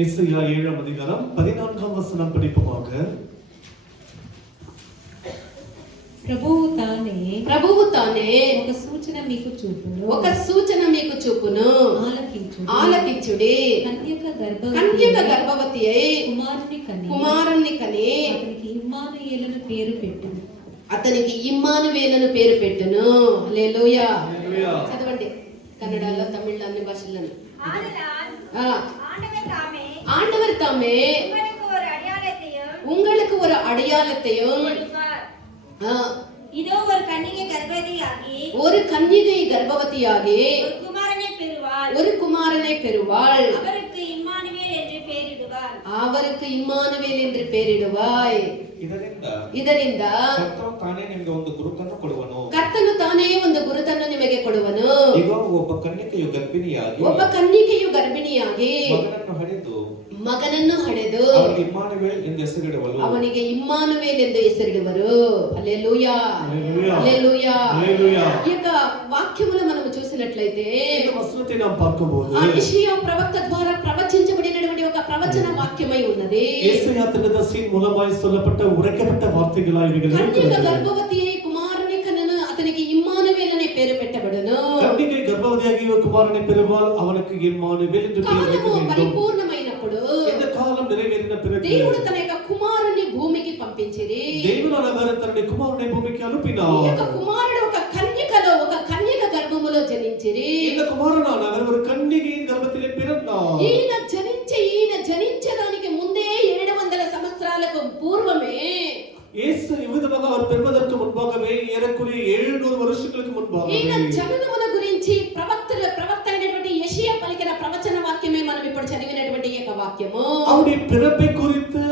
ஏசாயா 7ஆம் அதிகாரம் 14ஆம் வசனம் படிப்போமாக. ప్రభువు తానే ఒక సూచన మీకు చూపును ఆలకించుడి. కన్యక గర్భవతి అయి కుమారుణ్ణి కని అతనికి ఇమ్మానువేలను పేరు పెట్టును. హల్లెలూయా. చదవండి కన్నడలో తమిళ అన్ని భాషలను. ஆண்டவர் தாமே உங்களுக்கு ஒரு அடையாளத்தையும் இதோ ஒரு கன்னிகை கர்ப்பவதியாகி ஒரு கர்ப்பவதியாகி ஒரு குமாரனை பெறுவாள். அவருக்கு இம்மானுவேல் என்று பெயரிடுவாய். ಇದರಿಂದ ಕರ್ತನು ತಾನೇ ಒಂದು ಗುರುತನ್ನು ನಿಮಗೆ ಕೊಡುವನು. ಒಬ್ಬ ಕನ್ನಿಕೆಯು ಗರ್ಭಿಣಿಯಾಗಿ ಮಗನನ್ನು ಹಡೆದು ಅವನಿಗೆ ಇಮ್ಮಾನುವೇಲ್ ಎಂದು ಹೆಸರಿಡುವರು. హల్లెలూయా. హల్లెలూయా. ఈ యొక్క వాక్యములు మనం చూసినట్లయితే యెషయా ప్రవక్త ద్వారా ప్రవచించబడినటువంటి ఒక ప్రవచన వాక్యమై ఉన్నది. యేసయ్య தீர்க்கதரிசியின் மூலமாய் சொல்லப்பட்ட உரைக்கப்பட்ட வார்த்தைகளாய் இவைகள் கன்னிகை గర్భవతియై కుమారుని కనను అతనికి ఇమ్మానువేల్ అనే పేరు పెట్టబడును. కన్నికై గర్భవతియాగి కుమారుని పెరువాల్ అవనికి ఇమ్మానువేల్ என்று పేరు పెట్టబడును. పరిపూర్ణమైనప్పుడు இந்த కాలం நிறைவேறிన பிறகு దేవుడు తన యొక్క కుమారుని భూమికి పంపించిరి. దేవుడు తన కుమారుని భూమికి అனுப்பினார். ఈ యొక్క కుమారుడు ఒక కన్యక గర్భములో జనించిరి. இந்த కుమారుడు ஒரு కన్నిகையின் గర్భத்திலே பிறந்தார். ఈయన జనించడానికి ముందే 700 సంవత్సరాలకు పూర్వమే యేసు యువతமாக அவர் பிறப்பதற்கு முன்பாகவே ஏறக்குறைய 700 வருஷங்களுக்கு முன்பாகவே ఈయన జననమున గురించి ప్రవక్త అయినటువంటి యెషయా పలికిన ప్రవచన వాక్యమే మనం ఇప్పుడు చదివినటువంటి ఈ యొక్క వాక్యము. அவருடைய பிறப்பை குறித்து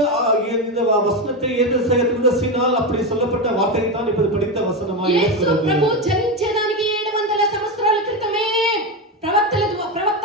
இந்த வசனத்தை ஏதேசினால் அப்படி சொல்லப்பட்ட வார்த்தை தான் இப்போது படித்த வசனமாக இருக்கிறது. యేసు ప్రభు జనించడానికి 700 సంవత్సరాల క్రితమే ప్రవక్త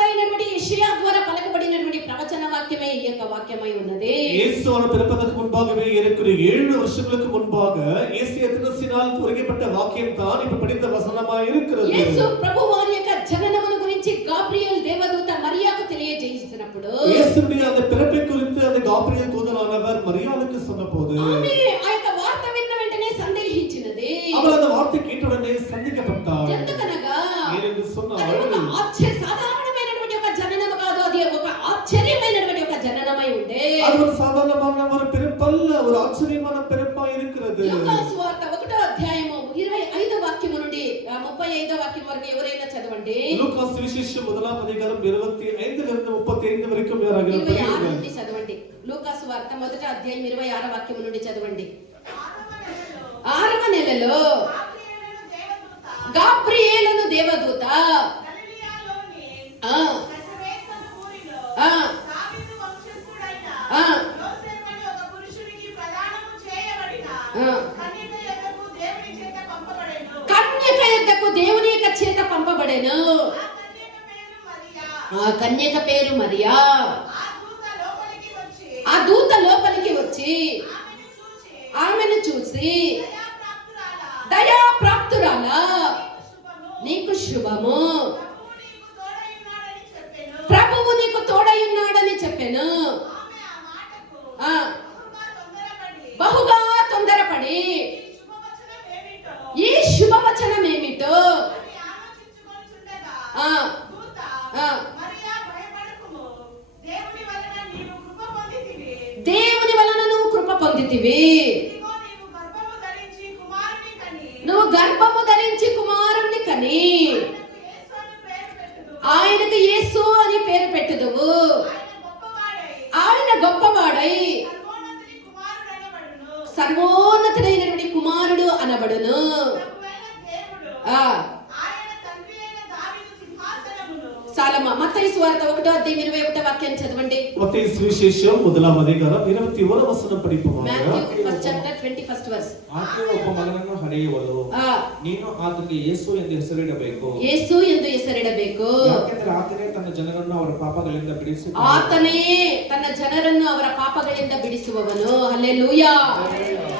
అయినటువంటి యెషయా ద్వారా పలకబడినటువంటి ప్రవచన వాక్యమే ఈ యొక్క వాక్యమై ఉన్నది. యేసు பிறப்பதற்கு முன்பாகவே ஏறக்குறைய 7 வருஷங்களுக்கு முன்பாக ஏசாயா தீர்க்கதரிசினால் உரைக்கப்பட்ட வாக்கியம் தான் இப்ப படித்த வசனமாக இருக்கிறது. యేసు ప్రభు వారి యొక్క జననమును గురించి గాబ్రియల్ దేవదూత మరియాకు తెలియజేసినప్పుడు యేసుடைய அந்த பிறப்பை குறித்து அந்த గాబ్రియల్ దూతனானவர் మరియాளுக்கு சொன்னபோது ఆమె ఆ యొక్క వార్త విన్న వెంటనే సందేహించినది. அவள் அந்த வார்த்தை கேட்டவுடனே சந்தேகப்பட்டாள். ఎందుకనగా ఏరెందు சொன்னாள், సాధారణమైనటువంటి ఒక జననము కాదు, అది ఒక ఆశ్చర్యమైనటువంటి ఒక జననమై ఉండే. அது ஒரு சாதாரணமான ஒரு பிறப்பல்ல, ஒரு ஆச்சரியமான பிறப்பா இருக்கிறது. లూకా సువార్త 1వ అధ్యాయము 25వ వాక్యము నుండి 35వ వాక్యం వరకు ఎవరైనా చదవండి. లూకా సువిశేషం 1వ అధ్యాయం 25 నుండి 35 వరకు ఎవరైనా 26 నుండి చదవండి. లూకా సువార్త 1వ అధ్యాయం 26వ వాక్యం నుండి చదవండి. 6వ నెలలో గాబ్రియేలును దేవదూత కన్యక యొద్దకు దేవుని యొక్క చేత పంపబడెను. ఆ కన్యక పేరు మరియా. ఆ దూత లోపలికి వచ్చి ఆమెను చూసి దయా ప్రాప్తురాలా నీకు శుభము, ప్రభువు నీకు తోడై ఉన్నాడని చెప్పెను. బహుగా తొందరపడి ఈ శుభవచనం ఏమిటో దేవుని వలన నువ్వు కృప పొందితివి. నువ్వు గర్భము ధరించి కుమారుణ్ణి కని ఆయనకు యేసు అని పేరు పెట్టుదువు. ఆయన గొప్పవాడై సర్వోన్నతుడైనటువంటి కుమారుడు అనబడును. మత్తయి సువార్త 1వ అధ్యాయం 21వ వాక్యాన్ని చదవండి. మత్తయి సువిశేషం 1వ అధ్యాయం 21వ వచనం படிப்போம். Matthew 1st chapter 21st verse. ಆಕೆಯು ಒಬ್ಬ ಮಗನನ್ನು ಹಡೆಯುವಳು, ನೀನು ಆತನಿಗೆ ಯೇಸು ಎಂದು ಹೆಸರಿಡಬೇಕು. ಯೇಸು ಎಂದು ಹೆಸರಿಡಬೇಕು. ಯಾಕೆಂದರೆ ಆತನೇ ತನ್ನ ಜನರನ್ನು ಅವರ ಪಾಪಗಳಿಂದ ಬಿಡಿಸುವನು. ಆತನೇ ತನ್ನ ಜನರನ್ನು ಅವರ ಪಾಪಗಳಿಂದ ಬಿಡಿಸುವವನು. హల్లెలూయా.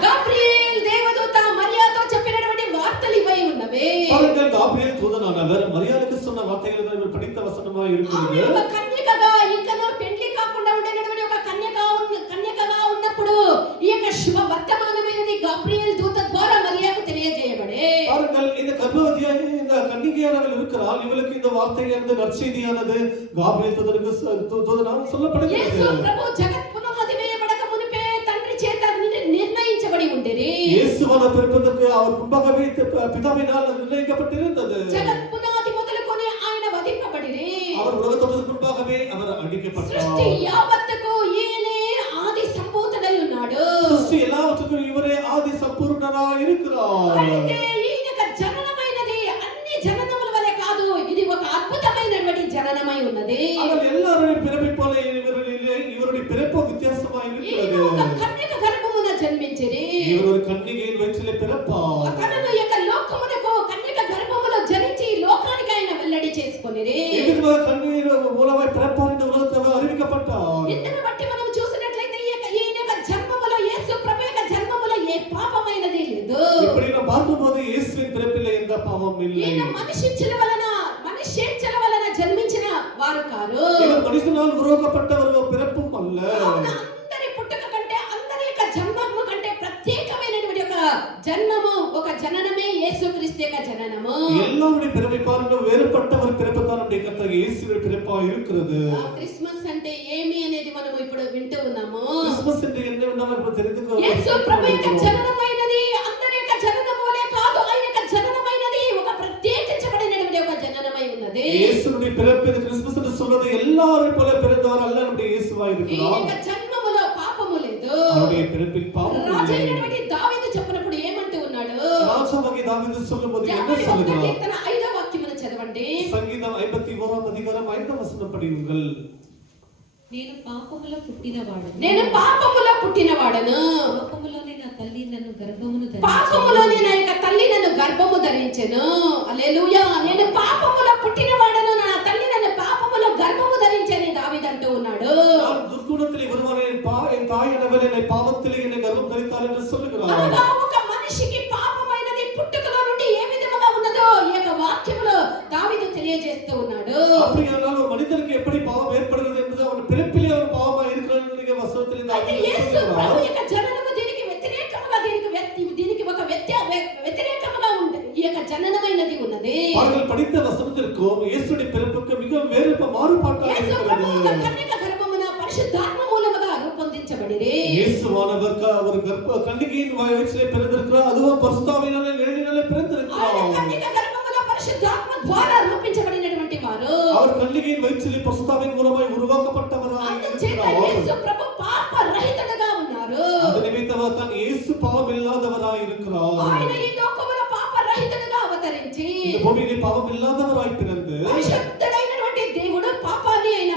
గాబ్రియేల్ దేవదూత మరియాతో చెప్పినటువంటి వార్తలు ఇవై ఉన్నవే. గాబ్రియేల్ దూతనానவர் మరియాలకు சொன்ன వార్తలు படித்த వచనமாக இருக்கிறது. కన్యకగా ఇంకనో పెళ్లి కాకుండా ఉండే வார்த்தையானது நற்செய்தியானது காபிரியேல் தூதனால் சொல்லப்படுகிறது. యేసు ప్రభు జగత్ పునాది వేయబడక మునిపే తండ్రి చేత నిర్ణయించబడి ఉండిరి. இயேசுவான பிறப்பதற்கு அவர் முன்பாகவே பிதாவினால் நிர்ணயிக்கப்பட்டிருந்தது. జగత్ పునాది మొదలుకొని ఆయన వధింపబడిరి. அவர் உலகத்தோற்றத்துக்கு முன்பாகவே அவர் அடிக்கப்பட்டார். సృష్టి యావత్తుకు ఈయనే ఆది సంభూతుడై ఉన్నాడు. సృష్టి எல்லாவற்றுக்கும் இவரே ஆதி சம்பூர்ணராய் இருக்கிறார். అయితే ఈయనక జననమైనది అన్ని జననముల వలె కాదు, ఇది ఒక అద్భుతమైనటువంటి జననమై ఉన్నది. அவர் எல்லாருடைய பிறப்பை போல இவருடைய பிறப்பு வித்தியாசமாய் இருக்கிறது. ఈయన ఒక కన్యక గర్భమున జన్మించిరి. இவர் ஒரு கன்னிகையின் வயிற்றிலே பிறப்பார். తనను యొక్క లోకమునకు కన్యక గర్భములో జనించి లోకానికి ఆయన వెల్లడి చేసుకొనిరి. எதுக்கு கன்னிகையின் மூலமாய் பிறப்பார் என்று உலகத்தில் அறிவிக்கப்பட்டார். ఇందును బట్టి మనం చూసినట్లయితే ఈయన యొక్క జన్మములో యేసు ప్రభు యొక్క జన్మములో ఏ పాపమైనది లేదు. இப்படி நாம் பார்க்கும்போது இயேசுவின் பிறப்பிலே எந்த பாவமும் இல்லை. ఈయన మనిషించిన వలన జన్మించిన వారు కారు. இவர் மனுஷனால் உருவாக்கப்பட்டவர் பிறப்பும் அல்ல. అందరి పుట్టుక కంటే అందరి యొక్క జన్మము కంటే ప్రత్యేకమైనటువంటి ఒక జన్మము ఒక జననమే యేసుక్రీస్తు యొక్క జననము. எல்லாருடைய பிறப்பை பாருங்க வேறுபட்ட ஒரு பிறப்பு தான் நம்முடைய கர்த்தர் இயேசுவின் பிறப்பா இருக்கிறது. క్రిస్మస్ అంటే ఏమి అనేది మనం ఇప్పుడు వింటూ ఉన్నాము. கிறிஸ்மஸ் என்று என்ன வேண்டாம் என்று தெரிந்துக்கோ. యేసు ప్రభు యొక్క జననమైనది అందరి యొక్క జననములే కాదు, ఆయన యొక్క జననమైనది ఒక ప్రత్యేకించబడినటువంటి ఒక జననమై ఉన్నది. இயேசுவின் பிறப்பு கிறிஸ்மஸ் என்று சொல்வது எல்லாரையும் போல பிறந்தவர் அல்ல, நம்முடைய இயேசுவாய் இருக்கிறார். ఈయన యొక్క జన్మములో పాపము లేదు. அவருடைய பிறப்பில் பாவம் இல்லை. రాజైనటువంటి దావీదు చెప్పినప్పుడు ఏమంటూ ఉన్నాడు? ராஜாவாகிய தாவீது சொல்லும்போது என்ன 51వ சொல்லுகிறார்? కీర్తన 5వ వాక్యమును చదవండి. సంగీతం 51వ అధికారం 5వ వచనం படியுங்கள். నేను పాపములో పుట్టినవాడను. నేను పాపములో పుట్టినవాడను. పాపములోనే నా తల్లి నన్ను గర్భమును పాపములోనే నా యొక్క తల్లి నన్ను గర్భము ధరించెను. హల్లెలూయా. నేను పాపములో పుట్టినవాడను, నా తల్లి నన్ను పాపములో గర్భము ధరించెని దావీదు అంటూ ఉన్నాడు. நான் துர்க்குணத்திலே வருவானே என் தாய் எனவள் என்னை பாவத்திலே என்னை கர்ப்பம் தரித்தாள் என்று சொல்லுகிறார். అనగా ఒక మనిషికి పాపమైనది పుట్టుకలో నుండి ఏ విధముగా ఉన్నదో ఈ యొక్క వాక్యములో దావీదు తెలియజేస్తూ ఉన్నాడు. அப்படியானால் ஒரு மனிதனுக்கு எப்படி பாவம் ஏற்படுகிறது என்பது அவன் பிறப்பிலே அவன் பாவமா இருக்கிறான் என்கிற வசனத்திலே అయితే యేసు ప్రభు యొక్క జననము దీనికి వ్యతిరేకముగా దీనికి ఒక వ్యతిరేకముగా ఉంది. ఈ యొక్క జననమైనది ఉన్నది. அவர்கள் படித்த வசனத்திற்கும் இயேசுவின் பிறப்புக்கு மிக வேறு மாறுபாட்டாக యేసు ప్రభు ఒక இருக்கிறது. కన్యక గర్భమున పరిశుద్ధాత్మ మూలముగా రూపొందించబడిరి. இயேசுவானவர் ஒரு கன்னிகையின் வயிற்றிலே பிறந்திருக்கிறார். அதுவும் பரிசுத்தாவியினாலே நேரடியாலே ఆయన பிறந்திருக்கிறார். కన్యక గర్భమున పరిశుద్ధాత్మ ద్వారా రూపించబడినటువంటి వారు. அவர் கன்னிகையின் வயிற்றிலே பரிசுத்தாவின் மூலமாய் உருவாக்கப்பட்டவராய் అందుచేత இருக்கிறார். యేసు ప్రభు పాప రహితుడుగా ఉన్నారు. அது நிமித்தமாக தான் இயேசு பாவம் இல்லாதவராய் இருக்கிறார். ఆయన ఈ లోకములో పాప రహితుడుగా అవతరించి இந்த பூமியிலே பாவம் இல்லாதவராய் பிறந்து పరిశుద్ధుడైనటువంటి దేవుడు పాపాన్ని ఆయన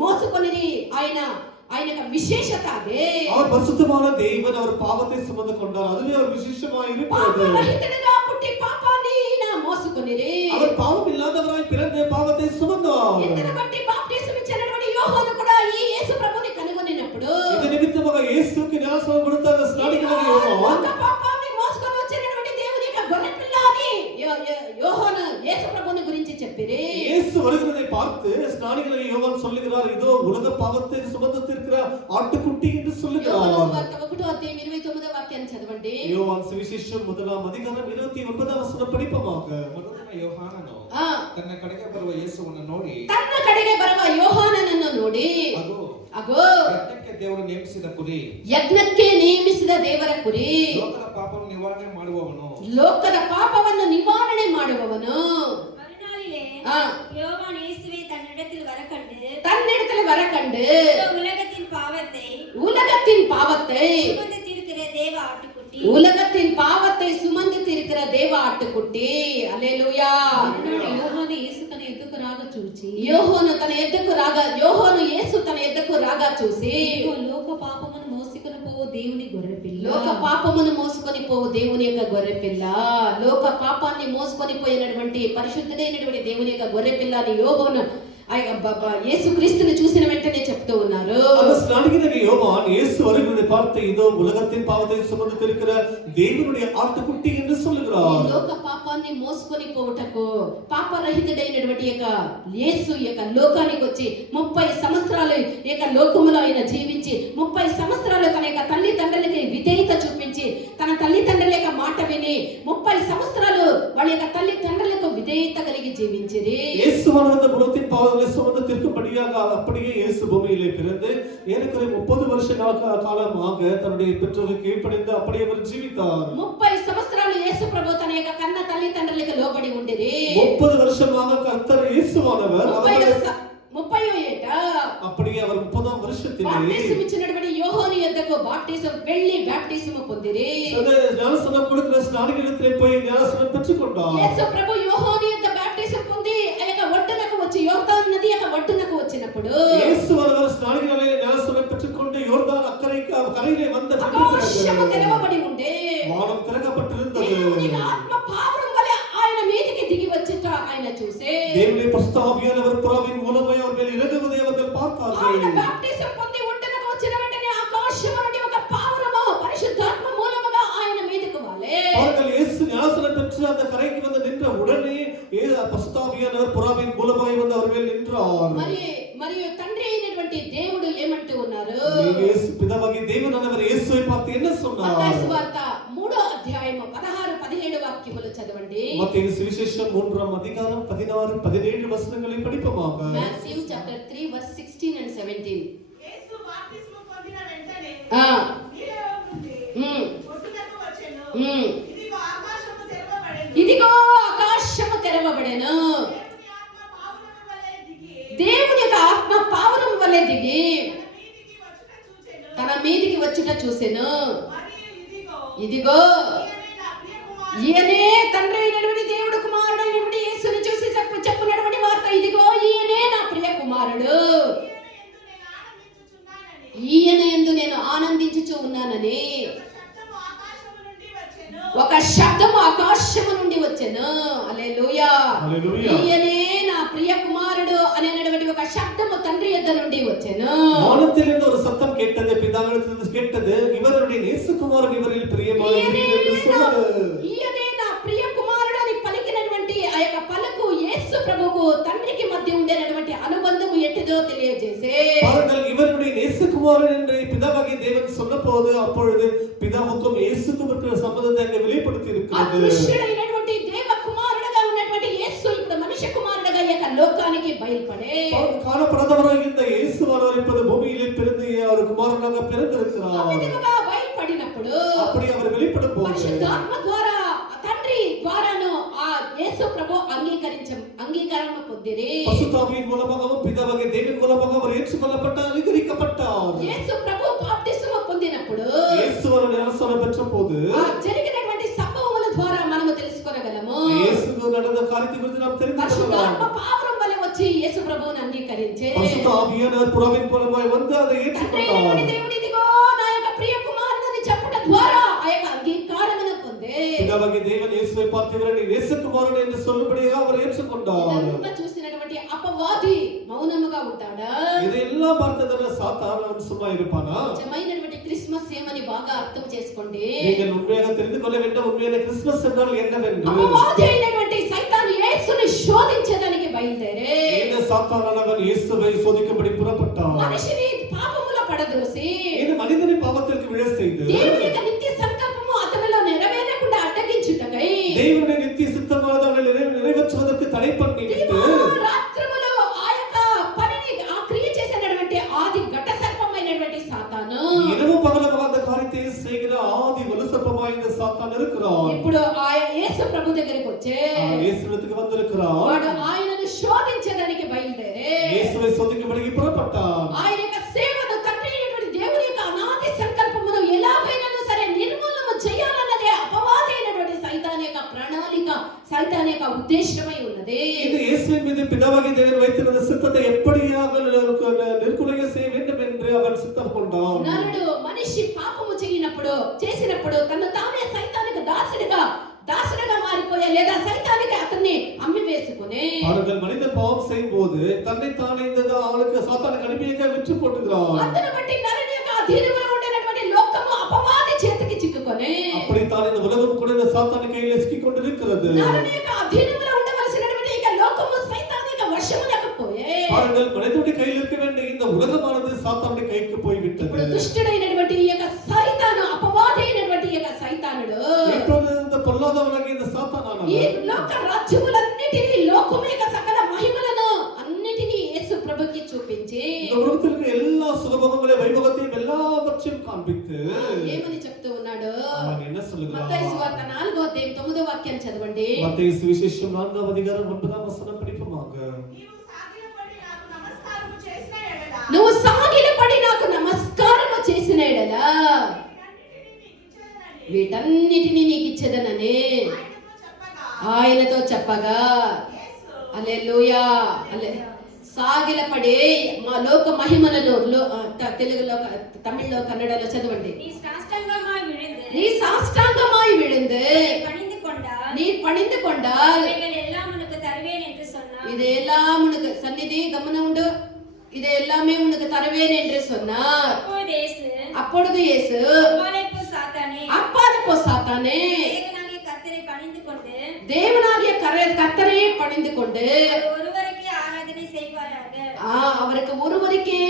మోసుకొని ఆయన యొక్క విశేషత అదే. அவர் பரிசுத்தமான தேவன், அவர் பாவத்தை சுமந்து கொண்டார். அதுவே ஒரு விசேஷமாய் పాప இருக்கிறது. రహితుడుగా పుట్టి పాపాన్ని ఆయన మోసుకొనిరి. அவர் பாவம் இல்லாதவராய் பிறந்து பாவத்தை சுமந்தார். ఇందును బట్టి బాప్టిజం ఇచ్చినటువంటి యోహాను కూడా ఈ యేసు ప్రభుని కనుగొనినప్పుడు இது நிமித்தமாக இயேசுவுக்கு ஞானஸ்நானம் கொடுத்த அந்த ஸ்நானிகனாகிய யோவான் ఒక పాపాన్ని మోసుకొని వచ్చినటువంటి దేవుని యొక్క గొర్రెపిల్ల అని యోహాను యేసు ప్రభుని గురించి చెప్పిరి. இயேசு வருகிறதை பார்த்து ஸ்நானிகனாகிய யோவான் சொல்லுகிறார், இதோ உலக பாவத்தை சுமந்திருக்கிற ஆட்டுக்குட்டி என்று యోహాను சொல்லுகிறார். సువార్త 1:29వ వాక్యాన్ని చదవండి. யோவான் சுவிசேஷம் 1వ అధికారం 29వ వచనం படிப்போமாக. ಮೊದಲನೇ ಯೋಹಾನನು ఆ ತನ್ನ ಕಡೆಗೆ ಬರುವ ಯೇಸುವನ್ನು ನೋಡಿ ತನ್ನ ಕಡೆಗೆ ಬರುವ ಯೋಹಾನನನ್ನು ನೋಡಿ ಅಗೋ ಯಜ್ಞಕ್ಕೆ ದೇವರು ನೇಮಿಸಿದ ಕುರಿ, ಯಜ್ಞಕ್ಕೆ ನೇಮಿಸಿದ ದೇವರ ಕುರಿ, ಲೋಕದ ಪಾಪವನ್ನು ನಿವಾರಣೆ ಮಾಡುವವನು, ಲೋಕದ ಪಾಪವನ್ನು ನಿವಾರಣೆ ಮಾಡುವವನು. மறுநாளிலே ஆ. யோவான் இயேசுவை தன்னிடத்தில் தன்னிடத்தில் வர கண்டு உலகத்தின் பாவத்தை உலகத்தின் பாவத்தை சுமந்து தீர்க்கிற தேவ ஆட்டுக்குட்டி, உலகத்தின் பாவத்தை சுமந்து தீர்க்கிற தேவ ஆட்டுக்குட்டி. హల్లెలూయా. యోహాను యేసు తన ఎద్దుకు రాగా చూచి యోహాను యేసు తన ఎద్దకు రాగా చూసి ఇదిగో లోక పాపమును మోసుకొని పోవు దేవుని గొర్రెపిల్ల. లోక పాపమును మోసుకొని పోవు దేవుని యొక్క గొర్రెపిల్ల. లోక పాపాన్ని మోసుకొని పోయినటువంటి పరిశుద్ధుడైనటువంటి దేవుని యొక్క గొర్రెపిల్ల అని యోహాను యేసుక్రీస్తుని చూసిన వెంటనే చెప్తూ ఉన్నారు. அந்த ஸ்நானிகனாகிய யோவான் இயேசு வருகிறதை பார்த்து இதோ உலகத்தின் பாவத்தை சுமந்திருக்கிற தேவனுடைய ஆட்டுக்குட்டி என்று சொல்லுகிறார். లోక పాపాన్ని మోసుకొని పోవుటకు పాపరహితుడైనటువంటి యొక్క యేసు యొక్క లోకానికి వచ్చి 30 సంవత్సరాలు యొక్క లోకములో ఆయన జీవించి 30 సంవత్సరాలు తన యొక్క తల్లిదండ్రులకి విధేయత చూపించి తన తల్లిదండ్రుల యొక్క మాట విని 30 సంవత్సరాలు వాళ్ళ యొక్క తల్లిదండ్రులకు విధేయత కలిగి జీవించిరి. இயேசுவானவர் இந்த உலகத்தின் பாவங்களை சுமந்து தீர்க்கும்படியாக அப்படியே இயேசு பூமியிலே பிறந்து ஏறக்குறைய 30 வருஷ காலமாக தன்னுடைய பெற்றோருக்கு கீழ்ப்படிந்து அப்படியே அவர் ஜீவித்தார். 30 సంవత్సరాలు యేసు ప్రభు తన యొక్క కన్న తల్లిదండ్రులకు లోబడి ఉండిరి. 30 வருஷமாக கர்த்தர் இயேசுவானவர் 30వ ఏట அப்படியே அவர் 30ஆம் வருஷத்திலே బాప్టిజం ఇచ్చినటువంటి యోహాను యొద్దకు బాప్టిజం వెళ్ళి బాప్టిజం పొందిరి. ஞானஸ்நானம் கொடுக்கிற ஸ்நானிகளிடத்திலே போய் ஞானஸ்நானம் பெற்றுக்கொண்டார். యేసు ప్రభు యోహాను యొద్ద బాప్టిజం పొంది ఆ యొక్క ఒడ్డునకు వచ్చి యోర్దాను నది యొక్క ఒడ్డునకు వచ్చినప్పుడు యేసువానவர் స్నానికులే ஞானஸ்நானம் பெற்றுக்கொண்டு யோர்தான் அக்கறைக்கு கரையிலே வந்த ఆకాశము తెరవబడి ఉండే. வானம் திறக்கப்பட்டிருந்தது. దేవుని ఆత్మ పావురం వలె ఆయన మీదికి దిగి వచ్చుట ఆయన చూసే. దేవుని పరిశుద్ధ ఆవియానவர் புறாவின் மூலமாய் அவர் மேல் இறங்குவதை அவர்கள் பார்த்தார்கள். ఆయన బాప్టిజం పొంది ఒడ్డునకు వచ్చిన వెంటనే ఆకాశము నుండి ఒక పావురము పరిశుద్ధాత్మ మూలముగా ఆయన మీదకు వాలే. அவர்கள் இயேசு ஞானஸ்நானம் பெற்று அந்த கரைக்கு வந்து நின்ற உடனே పరిశుద్ధ ఆవియానவர் புறாவின் மூலமாய் வந்து அவர் மேல் நின்றார். మరియు తండ్రి అయినటువంటి దేవుడు ఏమంటూ ఉన్నారు? యేసు పితావాகிய தேவனானவர் இயேசுவை பார்த்து என்ன சொன்னார்? మత్తయి సువార్త 3వ అధ్యాయము 16 17 వాక్యములు చదవండి. மத்தேயு சுவிசேஷம் 3ஆம் அதிகாரம் 16 17 వచనங்களை படிப்போமாக. Matthew chapter 3 verse 16 and 17. యేసు బాప్తిస్మం పొందిన వెంటనే నీళ్ళలో నుండి ఒడ్డునకు వచ్చెను. ఇదిగో ఆకాశము తెరవబడెను. దేవుని యొక్క ఆత్మ పావురం వలె దిగి తన మీదికి వచ్చుట చూసెను. ఇదిగో ఈయనే తండ్రి అయినటువంటి దేవుడు కుమారుడు అయినటువంటి యేసుని చూసి చెప్పునటువంటి వార్త. ఇదిగో ఈయనే నా ప్రియ కుమారుడు, ఈయన యందు నేను ఆనందించుచూ ఉన్నానని ఒక శబ్దము ఆకాశము నుండి వచ్చెను. హల్లెలూయా. ఈయనే నా ప్రియ కుమారుడు అనేటువంటి ఒక శబ్దము తండ్రి యొద్ద నుండి వచ్చెను. வானத்திலிருந்து ஒரு சத்தம் கேட்டது, பிதாவிடத்திலிருந்து கேட்டது, இவருடைய நேசகுமாரன் இவரில் பிரியமானவர் என்று சொன்னது. ఈయనే నా ప్రియ కుమారుడు అని పలికినటువంటి ఆ యొక్క పలుకు యేసు ప్రభువుకు తండ్రికి మధ్య ఉండేటువంటి అనుబంధము ఎట్టిదో తెలియజేసే. பாருங்கள், இவருடைய நேசகுமாரன் என்று பிதாவாகிய தேவன் சொன்னபோது அப்பொழுது பிதாவுக்கும் இயேசுக்கும் இருக்கிற சம்பந்தத்தை அங்கே வெளிப்படுத்தி இருக்கிறது. అదృశ్యుడైనటువంటి దేవ కుమారుడుగా ఉన్నటువంటి యేసు ఇప్పుడు మనిషి కుమారుడుగా ఈ యొక్క లోకానికి బయలుపడే. காணப்படாதவராக இந்த இயேசுவானவர் இப்போது பூமியிலே பிறந்து அவர் குமாரனாக பிறந்திருக்கிறார். విధముగా బయలుపడినప్పుడు அப்படி அவர் வெளிப்படும் போது పరిశుద్ధాత్మ ద్వారా తండ్రి ద్వారాను ఆ యేసు ప్రభు అంగీకారం పొందిరి. பசுத்தாவியின் மூலமாகவும் பிதாவாகிய தேவன் மூலமாக அவர் ஏற்றுக்கொள்ளப்பட்டார், அங்கீகரிக்கப்பட்டார். యేసు ప్రభు బాప్తిస్మ పొందినప్పుడు இயேசுவான ஞானஸ்நானம் பெற்ற போது జరిగినటువంటి సంభవముల ద్వారా మనము తెలుసుకోగలము. இயேசுக்கு நடந்த காரியத்தை குறித்து நாம் தெரிந்து கொள்ளலாம். పరిశుద్ధాత్మ పావురం వలె వచ్చి యేసు ప్రభువుని అంగీకరించే. பரிசுத்த ஆவியானவர் புறாவின் மூலமாய் வந்து அதை ஏற்றுக்கொண்டார். దేవుడు ఇదిగో నా యొక్క ప్రియ కుమారుడని చెప్పుట ద్వారా ఆ యొక్క అంగీకారమును పొందే. பிதாவாகிய தேவன் இயேசுவை பார்த்து இவரை நேசகுமாரன் என்று சொல்லும்படியாக அவர் ஏற்றுக்கொண்டார். ఇదంతా చూసినటువంటి అపవాది మౌనముగా ఉంటాడా? இதெல்லாம் பார்த்ததான சாத்தான் அவன் சும்மா இருப்பானா? నిజమైనటువంటి క్రిస్మస్ ఏమని బాగా అర్థం చేసుకోండి. நீங்கள் உண்மையாக தெரிந்து கொள்ள வேண்டும், உண்மையான கிறிஸ்துமஸ் என்றால் என்னவென்று. అపవాది అయినటువంటి సైతాను యేసుని శోధించడానికి బయలుదేరే. இந்த சாத்தானானவன் இயேசுவை சோதிக்கும்படி புறப்பட்டான். మనిషిని పాపములో పడద్రోసి இந்த மனிதனை பாவத்திற்கு விழ செய்து దేవుని యొక్క నిత్య సంకల్పము అతనిలో నెరవేరకుండా అడ్డగించుటకై தேவனுடைய நித்திய சித்தமானது அவனை நிறைவேற்றுவதற்கு தடை பண்ணிவிட்டு రాత్రములో ఆ యొక్క పనిని ఆ క్రియ చేసినటువంటి ఆది ఘట సర్పమైనటువంటి సాతాను இரவு பகலமாக அந்த காரியத்தை செய்கிற ஆதி வலுசர்ப்பமாய் இந்த சாத்தான் இருக்கிறான். ఇప్పుడు ఆయన యేసు ప్రభు దగ్గరికి వచ్చే இயேசுவிடத்துக்கு வந்திருக்கிறான். వాడు ఆయనను శోధించడానికి బయలుదేరే. இயேசுவை சோதிக்கும்படி புறப்பட்டான். ఆయన యొక్క సేవను తండ్రి అయినటువంటి దేవుని యొక్క అనాది సంకల్పమును ఎలాగైనా సరే నిర్మూలన చేయాలన్నదే అపవాది అయినటువంటి సైతాన్ యొక్క ప్రణాళిక, సైతాన్ యొక్క ఉద్దేశమై ఉన్నది. இந்த இயேசுவின் மீது பிதாவாகிய தேவன் வைத்திருந்த சித்தத்தை எப்படியாக நிர்குலைய செய்ய வேண்டும் என்று அவன் சித்தம் கொண்டான். నరుడు మనిషి పాపము చేసినప్పుడు తను తానే సైతానికి దాసుడిగా మారిపోయా లేదా సైతానికి అతన్ని అమ్మి వేసుకునే. அவர்கள் மனிதன் பாவம் செய்யும் போது தன்னைத்தானே இந்த அவனுக்கு சாத்தானுக்கு அடிமையாக விற்று போட்டுகிறான். అందును బట్టి నరుని యొక్క అధీనంలో ఉండేటువంటి లోకము అపవాది చేతికి చిక్కుకొని அப்படித்தான் இந்த உலகம் கூட இந்த சாத்தானுக்கு கையில சிக்கிக் கொண்டிருக்கிறது. నరుని యొక్క అధీనంలో ఉండవలసినటువంటి ఈ లోకము సైతానిక వశమునకు పోయే. பாருங்கள், மனிதனுடைய கையில் இருக்க வேண்டிய இந்த உலகமானது சாத்தானுடைய கைக்கு போய் ఇప్పుడు விட்டது. దుష్టుడైనటువంటి ఈ యొక్క సైతాను అపవాది అయినటువంటి ఈ యొక్క సైతానుడు இப்பொழுது இந்த பொல்லாதவனாகிய இந்த சாத்தானானவன் ఈ లోక రాజ్యములన్నిటినీ లోకము యొక్క సకల మహిమలను అన్నిటినీ యేసు ప్రభుకి చూపించి இந்த உலகத்தில் இருக்கிற எல்லா சுகபோகங்களையும் வைபவத்தையும் எல்லாவற்றையும் காண்பித்து ఏమని చెప్తూ ఉన్నాడు? அவன் என்ன சொல்லுகிறான்? మత్తయి సువార్త 4వ అధ్యాయం 9వ వాక్యం చదవండి. மத்தேயு சுவிசேஷம் 4వ அதிகாரம் 9వ వచనం படிப்போமாக. నీవు సాగిలపడి నాకు నమస్కారము చేసిన నువ్వు సాగిలపడి నాకు నమస్కారము చేసిన ఎడల ఎడల వీటన్నిటినీ వీటన్నిటిని నీకు ఇచ్చేదనని నీకు ఇచ్చేదనని ఆయనతో ఆయనతో చెప్పగా చెప్పగా యేసు హల్లెలూయా. సాగిలపడి మా లోక మహిమలను తెలుగులో తమిళ్లో కన్నడలో చదవండి. நீ சாஷ்டாங்கமாய் விழுந்து நீ சாஷ்டாங்கமாய் விழுந்து பணிந்து கொண்டால் நீ பணிந்து கொண்டால் இவைகள் எல்லாம் உனக்கு தருவேன் என்று சொன்னார். இது எல்லாம் உனக்கு சந்நிதி கவனம் உண்டு, இது எல்லாமே உனக்கு தருவேன் என்று சொன்னார். அப்பொழுது இயேசு அப்பாலே போ சாத்தானே, அப்பாலே போ சாத்தானே, தேவனாகிய கர்த்தரை பணிந்து கொண்டு தேவனாகிய கர்த்தரை பணிந்து கொண்டு ஒருவருக்கே ஆராதனை செய்வாயாக. அவருக்கு ஒருவருக்கே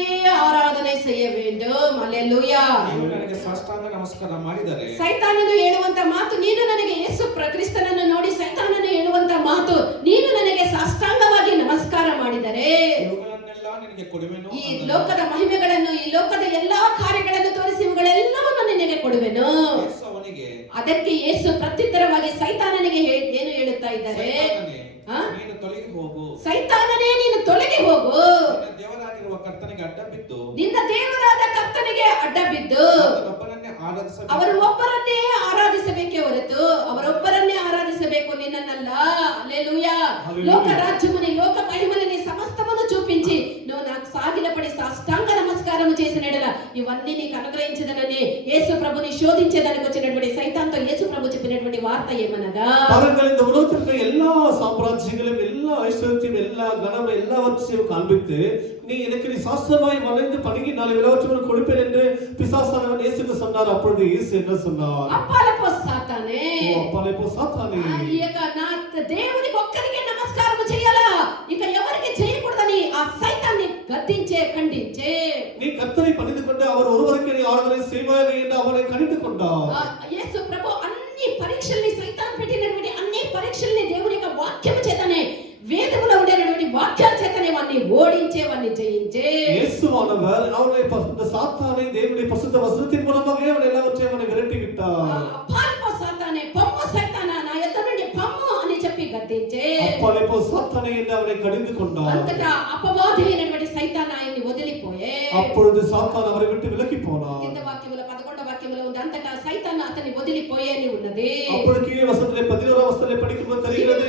ஆராதனை செய்ய வேண்டும். அல்லேலூயா. ನೀವು ನನಗೆ ಸಾಷ್ಟಾಂಗ ನಮಸ್ಕಾರ ಮಾಡಿದರೆ ಸೈತಾನನು ಹೇಳುವಂತ ಮಾತು, ನೀನು ನನಗೆ ಯೇಸು ಕ್ರಿಸ್ತನನ್ನು ನೋಡಿ ಸೈತಾನನು ಹೇಳುವಂತ ಮಾತು, ನೀನು ನನಗೆ ಸಾಷ್ಟಾಂಗವಾಗಿ ನಮಸ್ಕಾರ ಮಾಡಿದರೆ ಇವುಗಳನ್ನೆಲ್ಲ ನಿನಗೆ ಕೊಡುವೆನು. ಈ ಲೋಕದ ಮಹಿಮೆಗಳನ್ನು, ಈ ಲೋಕದ ಎಲ್ಲಾ ಕಾರ್ಯಗಳನ್ನು ತೋರಿಸಿ ಇವುಗಳೆಲ್ಲವನ್ನು ನಿನಗೆ ಕೊಡುವೆನು. ಯೇಸು ಅವನಿಗೆ ಅದಕ್ಕೆ ಯೇಸು ಪ್ರತ್ಯುತ್ತರವಾಗಿ ಸೈತಾನನಿಗೆ ಏನು ಹೇಳುತ್ತಾ ಇದ್ದಾರೆ? ನೀನು ತೊಲಗಿ ಹೋಗು, ಸೈತಾನನೇ ನೀನು ತೊಲಗಿ ಹೋಗು, ನಿನ್ನ ದೇವರಾಗಿರುವ ಕರ್ತನಿಗೆ ಅಡ್ಡ ಬಿದ್ದು ನಿನ್ನ ದೇವರಾದ ಕರ್ತನಿಗೆ ಅಡ್ಡ ಬಿದ್ದು ಒಬ್ಬನನ್ನೇ ಆರಾಧಿಸಬೇಕು. ಅವರು ಒಬ್ಬರನ್ನೇ ಆರಾಧಿಸಬೇಕೇ ಹೊರತು ಅವರೊಬ್ಬರನ್ನೇ ಆರಾಧಿಸಬೇಕು, ನಿನ್ನನ್ನಲ್ಲ. హల్లెలూయా. లోక రాజ్యముని, లోక మహిమలని సమస్తమును చూపించి నువ్వు నాకు సాగిలపడి సాష్టాంగ నమస్కారం చేసిన ఎడల ఇవన్నీ నీకు అనుగ్రహించదనని యేసు ప్రభుని శోధించేదానికి వచ్చినటువంటి సైతాన్తో యేసు ప్రభు చెప్పినటువంటి వార్త ఏమనగా, பாருங்கள், இந்த உலகத்தில் இருக்கிற எல்லா சாம்ராஜ்யங்களும் எல்லா ஐஸ்வர்யத்தையும் எல்லா கனம் எல்லாவற்றையும் காண்பித்து நீ எனக்கு நீ சாஸ்திரமாய் வளைந்து பணிக்கு நாளை எல்லாவற்றையும் கொடுப்பேன் என்று பிசாசானவன் இயேசுக்கு சொன்னார். அப்பொழுது இயேசு என்ன சொன்னார்? అప్పాలే పో సాతానే, ఓ అప్పాలే పో సాతానే, ఇక నా దేవునికి ఒక్కరికే నమస్కారం చేయాలా, ఇక ఎవరికి చేయకూడదని ఆ సైతాన్ని గద్దించే ఖండించే. நீ கர்த்தரை பணிந்து கொண்டு அவர் ஒருவருக்கே நீ ஆராதனை செய்வாயாக என்று அவனை கடிந்து கொண்டார். యేసు ప్రభు అన్ని పరీక్షల్ని, సైతాన్ పెట్టినటువంటి అన్ని పరీక్షల్ని దేవుని యొక్క వాక్యము చేతనే, వేదములో ఉండేటువంటి వాక్యాల చేతనే వాన్ని ఓడించే, వాన్ని జయించే. இயேசுவானவர் அவனை இந்த சாத்தானை தேவனுடைய பரிசுத்த வசனத்தின் மூலமாக அவன் எல்லாவற்றையும் அவனை விரட்டி விட்டார். పారిపో సాతానే, పొమ్ము సైతానా, నా యొద్ద నుండి పొమ్ము అని చెప్పి గద్దించే. అప్పాలే పో సాతానే என்று அவனை கடிந்து கொண்டார். అంతటా అపవాది అయినటువంటి సైతాన్ ఆయన్ని వదిలిపోయే. அப்பொழுது சாத்தான் அவரை விட்டு விலகி போனார். కింద వాక్యములో 11వ వాక్యములో ఉంది, అంతటా సైతాన్ అతన్ని వదిలిపోయే అని ఉన్నది. அப்பொழுது கீழே வசனத்திலே 11వ వచనத்திலே படிக்கும்போது தெரிகிறது,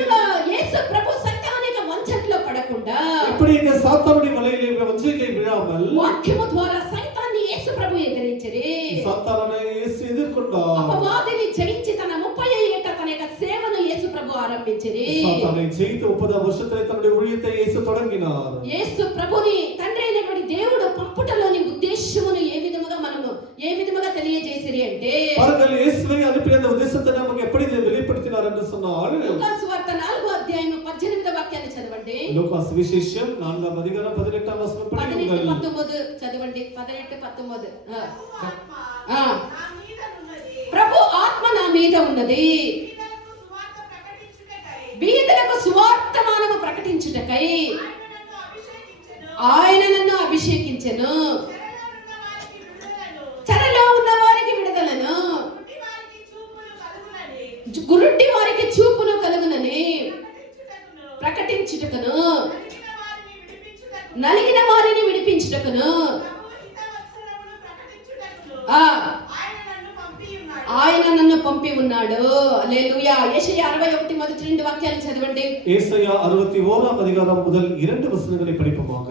యేసు ప్రభు సైతానిక వంచనలో పడకుండా, இப்படி இந்த சாத்தானுடைய வலையிலே வஞ்சையிலே விழாமல் వాక్యము ద్వారా సైతాన్ని యేసు ప్రభు ఎదిరించిరి. சாத்தானை இயேசு எதிர்கொண்டார். అపవాదిని జయించి తన 30 ఏట తన యొక్క సేవను యేసు ప్రభు ఆరంభించిరి. சாத்தானை ஜெயித்து 30వ வருஷத்திலே தன்னுடைய ஊழியத்தை இயேசு தொடங்கினார். యేసు ప్రభుని తండ్రి అయినటువంటి దేవుడు పంపుటలోని ఉద్దేశమును ఏ విధముగా తెలియజేసిరి అంటే, பாருங்கள், இயேசுவை அனுப்பின அந்த உத்தேசத்தை நமக்கு எப்படி வெளிப்படுத்தினார் என்று சொன்னால், లూకాసు సువార్త 4వ అధ్యాయం 18వ వాక్యాన్ని చదవండి. லூக்கா சுவிசேஷம் 4వ அதிகாரம் 18వ వచనం 18 படியுங்கள். 19 చదవండి. 18 19. ఆత్మ నా మీద ఉన్నది, ప్రభు ఆత్మ నా మీద ఉన్నది, బీదలకు సువార్త ప్రకటించుటకై బీదలకు సువార్తమానము ప్రకటించుటకై ఆయన నన్ను అభిషేకించెను. ఆయన నన్ను అభిషేకించెను. చెరలో ఉన్న వారికి విడుదలను, గురుట్టి వారికి చూపును కలుగునని ప్రకటించుటకును, నలిగిన వారిని విడిపించుటకును ఆయన నన్ను పంపి ఉన్నాడు. హల్లెలూయా. యెషయా 61 మొదటి 2 వాక్యాలు చదవండి. ஏசாயா 61వ அதிகாரம் முதல் 2 வசனங்களை படிப்போமாக.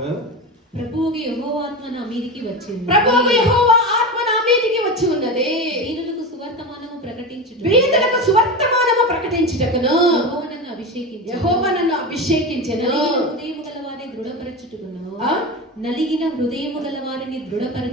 ప్రభువు యెహోవా ఆత్మ నా మీదికి వచ్చింది. ప్రభువు యెహోవా ఆత్మ నా మీదికి వచ్చి ఉన్నది. దీనులకు సువర్తమానము ప్రకటించుటకు, బీదలకు సువర్తమానము ప్రకటించుటకును యెహోవా నన్ను అభిషేకించెను. యెహోవా నన్ను అభిషేకించెను. నలిగిన హృదయము గల వారిని దృఢపరచుటకును ఆ? నలిగిన హృదయము గల వారిని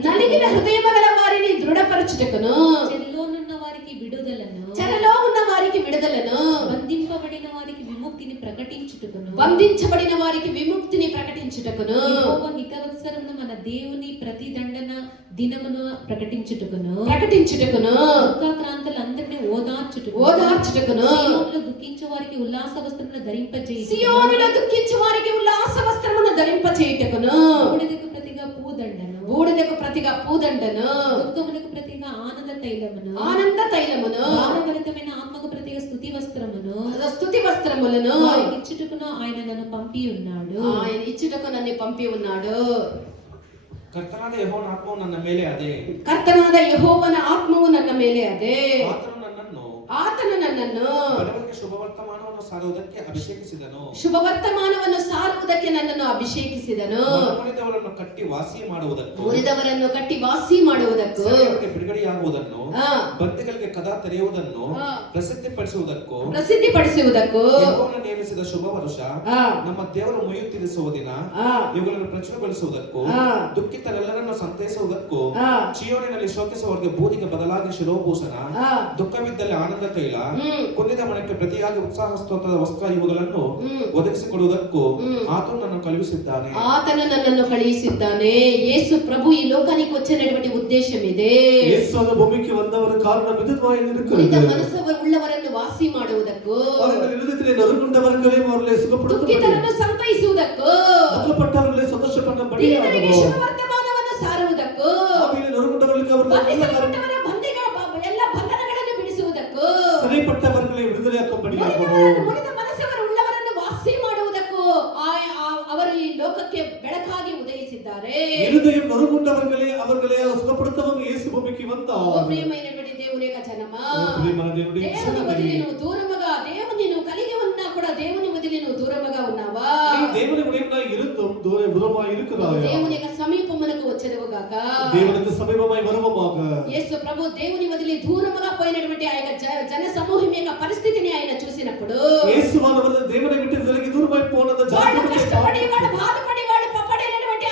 నలిగిన హృదయము గల వారిని దృఢపరచుటకును చెరలోనున్న వారికి విడుదలను చెరలో ఉన్న వారికి విడుదలను బంధింపబడిన వారికి విముక్తిని ప్రకటించుటకును బంధించబడిన వారికి విముక్తిని ప్రకటించుటకును యెహోవా హితవత్సరమును మన దేవుని ప్రతిదండన దినమును ప్రకటించుటకును దుఃఖాక్రాంతులందరినీ ఓదార్చుటకును సియోనులో దుఃఖించు వారికి ఉల్లాస వస్త్రమును ధరింపజేయుటకును సియోనులో దుఃఖించు వారికి ఉల్లాస వస్త్రమును ధరింపచేయుటకును బూడిదకు ప్రతిగా పూదండను బూడిదకు ప్రతిగా పూదండను దుఃఖమునకు ప్రతిగా ఆనంద తైలమును భారభరితమైన ఆత్మకు ప్రతిగా స్తుతి వస్త్రమును స్తుతి వస్త్రములను వారికి ఇచ్చుటకును ఆయన నన్ను పంపి ఉన్నాడు. ఆయన ఇచ్చుటకు నన్ను పంపి ఉన్నాడు. ಕರ್ತನಾದ ಯೆಹೋವನ ಆತ್ಮವು ನನ್ನ ಮೇಲೆ ಅದೇ. ಕರ್ತನಾದ ಯೆಹೋವನ ಆತ್ಮವು ನನ್ನ ಮೇಲೆ ಅದೇ. ಆತನು ನನ್ನನ್ನು ಬಡವರಿಗೆ ಶುಭವರ್ತಮಾನವನ್ನು ಸಾರುವುದಕ್ಕೆ ಅಭಿಷೇಕಿಸಿದನು. ಶುಭವರ್ತಮಾನವನ್ನು ಸಾರುವುದಕ್ಕೆ ನನ್ನನ್ನು ಅಭಿಷೇಕಿಸಿದನು. ಮುರಿದವರನ್ನು ಕಟ್ಟಿ ವಾಸಿ ಮಾಡುವುದಕ್ಕೂ ಮುರಿದವರನ್ನು ಕಟ್ಟಿ ವಾಸಿ ಮಾಡುವುದಕ್ಕೂ ಸೆರೆಯವರಿಗೆ ಬಿಡುಗಡೆಯಾಗುವುದನ್ನು ಬಂದಿಗಳಿಗೆ ಕದ ತೆರೆಯುವುದನ್ನು ಪ್ರಸಿದ್ಧಿಪಡಿಸುವುದಕ್ಕೂ ಯೆಹೋವನು ನೇಮಿಸಿದ ಶುಭ ವರುಷ ನಮ್ಮ ದೇವರು ಮುಯ್ಯುತ್ತಿರಿಸುವ ದಿನ ಇವುಗಳನ್ನು ಪ್ರಚುರಗೊಳಿಸುವುದಕ್ಕೂ ದುಃಖಿತರೆಲ್ಲರನ್ನು ಸಂತೈಸುವುದಕ್ಕೂ ಚೀಯೋನಿನಲ್ಲಿ ಶೋಕಿಸುವವರಿಗೆ ಬೂದಿಗೆ ಬದಲಾಗಿ ಶಿರೋಭೂಷಣ ದುಃಖವಿದ್ದಲ್ಲಿ ಆನಂದ ತೈಲ ಕುಂದಿದ ಮನಕ್ಕೆ ಪ್ರತಿಯಾಗಿ ಉತ್ಸಾಹ ಸ್ತೋತ್ರದ ವಸ್ತ್ರ ಇವುಗಳನ್ನು ಒದಗಿಸಿಕೊಡುವುದಕ್ಕೂ ಆತನು ನನ್ನನ್ನು ಕಳುಹಿಸಿದ್ದಾನೆ. యేసు ప్రభు ఈ లోకానికి వచ్చినటువంటి ఉద్దేశం ఇదే. యేసు அந்த பூமிக்கு வந்தவர் காரணம் இதுவாய் இருக்கிறது. ಮನಸ್ಸು ಉಳ್ಳವರನ್ನು ವಾಸಿ ಮಾಡುವುದಕ್ಕೂ அவர்கள் இருதயத்திலே நொறுங்குண்டவர்களையும் அவர்களை சுகப்படுத்துவதற்கு ದುಃಖಿತರನ್ನು ಸಂತೈಸುವುದಕ್ಕೂ ದುಃಖಪಟ್ಟವர்களை ಸಂತೋಷಪಡುம்பಡಿಯಾಗಲು ವರ್ತಮಾನವನ್ನು ಸಾರುವುದಕ್ಕೂ ಆಮೇಲೆ ನೊರಗುಂಡವರಿಗೆ ಬಂಧಿಸಲ್ಪಟ್ಟವರ ಎಲ್ಲ ಬಂಧನಗಳನ್ನು ಬಿಡಿಸುವುದಕ್ಕೂ ಸಿறைಪಟ್ಟವர்களை விடுதலையாக்கும்படியாಗಲು ಮುರಿದ ಮನಸ್ಸವರು ಉಳ್ಳವರನ್ನು ವಾಸಿ ಮಾಡುವುದಕ್ಕೂ ಅವರು ಈ ಲೋಕಕ್ಕೆ ಬೆಳಕಾಗಿ ಉದಯಿಸಿದ್ದಾರೆ. இருதயம் நொறுங்குண்டவர்களை அவர்களை சுகப்படுத்தவும் இயேசு பூமிக்கு வந்தார். ప్రియమైనటువంటి దేవుని యొక్క జనమా, ప్రియమైన దేవుని దేవుని వదిలి నువ్వు దూరముగా దేవుని నువ్వు కలిగి ఉన్నా కూడా దేవుని వదిలి నువ్వు దూరముగా ఉన్నావా? நீ தேவனை உடையவனாய் இருந்தும் தூரமாய் இருக்கிறாயா? దేవుని యొక్క సమీపమునకు వచ్చెదవు గాక. దేవునికి సమీపమై వరువమాగ. యేసు ప్రభు దేవుని వదిలి దూరముగా పోయినటువంటి ఆ యొక్క జన సమూహం యొక్క పరిస్థితిని ఆయన చూసినప్పుడు యేసు వారు దేవుని విட்டு విలగి దూరమై పోనద వాడు కష్టపడి వాడు బాధపడి వాడు పడినటువంటి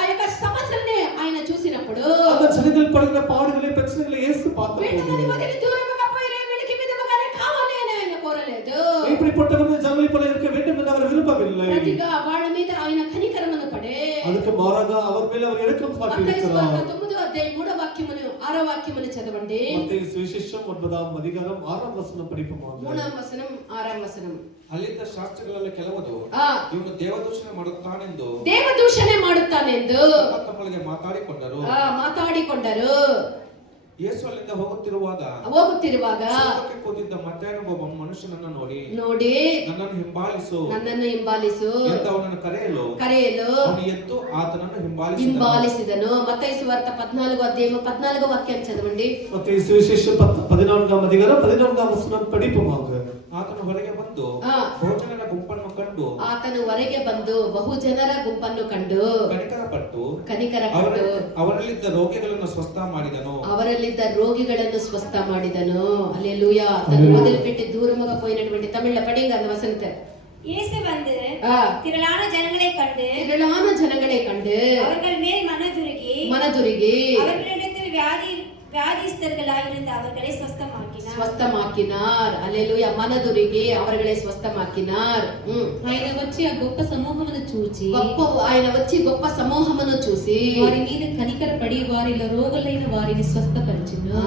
ఆ యొక్క సమస్యల్ని ఆయన చూసినప్పుడు அந்த ஜனங்கள் படுகிற பாடுகளை பிரச்சனைகளை இயேசு பார்த்தார். వీళ్ళని వదిలి దూరముగా పోయిన వీళ్ళకి విధముగానే కావాలి అని ఆయన కోరలేదు. இப்படிப்பட்டவர்கள் ஜனங்களை போல இருக்க வேண்டும் என்று அவர் விரும்பவில்லை. ప్రతిగా వాళ్ళ మీద ఆయన కనికరమును పడే அதுக்கு மாறாக அவர் மேல் அவர் இரக்கம் காட்டியிருக்கிறார். 9వ అధ్యాయం 3వ వాక్యమును 6వ వాక్యమును చదవండి. மத்தேயு சுவிசேஷம் 9వ అధ్యాయం 6వ వచనం படிப்போம். 3వ వచనం 6వ వచనం. ಅಲ್ಲಿದ್ದ ಶಾಸ್ತ್ರಿಗಳಲ್ಲಿ ಕೆಲವರು ಇವನು ದೇವದೂಷಣೆ ಮಾಡುತ್ತಾನೆಂದು ತಮ್ಮೊಳಗೆ ಮಾತಾಡಿಕೊಂಡರು. ಯೇಸು ಅಲ್ಲಿಂದ ಹೋಗುತ್ತಿರುವಾಗ ಕೂತಿದ್ದ ಮತ್ತಾಯನ ಒಬ್ಬ ಮನುಷ್ಯನನ್ನು ನೋಡಿ ನನ್ನನ್ನು ಹಿಂಬಾಲಿಸು ಎಂದು ಅವನನ್ನು ಕರೆಯಲು ಅವನು ಎದ್ದು ಆತನನ್ನು ಹಿಂಬಾಲಿಸಿದನು. మత్తయి సువార్త 14వ అధ్యాయం 14వ వాక్యం చదవండి. మత్తయి సువిశేషం 14వ అధ్యాయం 14వ వచనం படிப்போம். ಆತನು ಹೊರಗೆ ಬಂದು ಬಹುಜನರ ಗುಂಪನ್ನು ಕಂಡು ಬಹುಜನರ ಗುಂಪನ್ನು ಕಂಡು ಕನಿಕರಪಟ್ಟು ಅವರಲ್ಲಿದ್ದ ರೋಗಿಗಳನ್ನು ಸ್ವಸ್ಥ ಮಾಡಿದನು. హల్లెలూయా. తను వదిలిపెట్టి దూరముగా పోయినటువంటి తమిళ పడింగ அந்த வசனத்தை இயேசு வந்து திரளான ஜனங்களை கண்டு அவர்கள் மேல் மனதுருகி அவர்களிடத்தில் வியாதிஸ்தர்களாயிருந்த அவர்களை స్వస్థమాకినార్. హల్లెలూయా. మనదురిగి அவர்களை స్వస్థమాకినార్. ఆయన వచ్చి ఆ గొప్ప సమూహమును చూచి గొప్ప సమూహమును చూసి వారి మీద కనికరపడి వారిలో రోగులైన వారిని స్వస్థపరిచెను.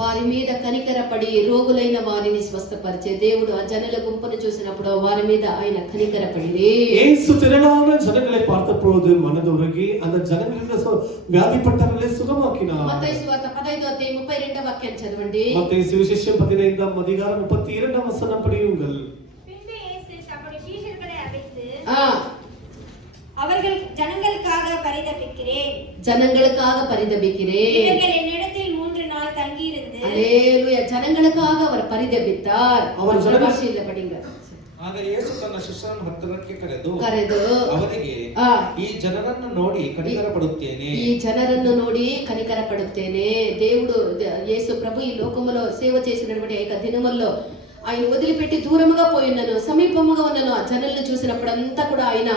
వారి మీద కనికరపడి రోగులైన వారిని స్వస్థపరిచే దేవుడు ఆ జనుల గుంపును చూసినప్పుడు వారి మీద ఆయన కనికరపడి இயேசு திரளான ஜனங்களை பார்த்தபோது மனதுருகி அந்த ஜனங்களில் வியாதிப்பட்டவர்களை சுகமாக்கினார். మత్తయి సువార్త 15వ అధ్యాయం 32వ వాక్యం చదవండి. மத்தேயு சுவிசேஷம் 15వ அதிகாரம் 32వ வசனம் படியுங்கள். பின்பு இயேசு தம்முடைய சீஷர்களை அழைத்து அவர்கள் ஜனங்களுக்காக பரிதபிக்கிறேன் இவர்கள் என்னிடத்தில் 3 நாள் தங்கியிருந்து அல்லேலூயா. ஜனங்களுக்காக அவர் பரிதபித்தார். அவர் பாஷையில படிங்க. ಆಗ ಯೇಸು ತನ್ನ ಶಿಷ್ಯರನ್ನು ಹತ್ತಿರಕ್ಕೆ ಕರೆದು ಅವರಿಗೆ ಈ ಜನರನ್ನು ನೋಡಿ ಕನಿಕರ ಪಡುತ್ತೇನೆ. దేవుడు యేసు ప్రభు ఈ లోకములో సేవ చేసినటువంటి ఏక దినముల్లో ఆయన వదిలిపెట్టి దూరముగా పోయి ఉన్నాను, సమీపముగా ఉన్నాను. ఆ జనులను చూసినప్పుడంతా కూడా ఆయన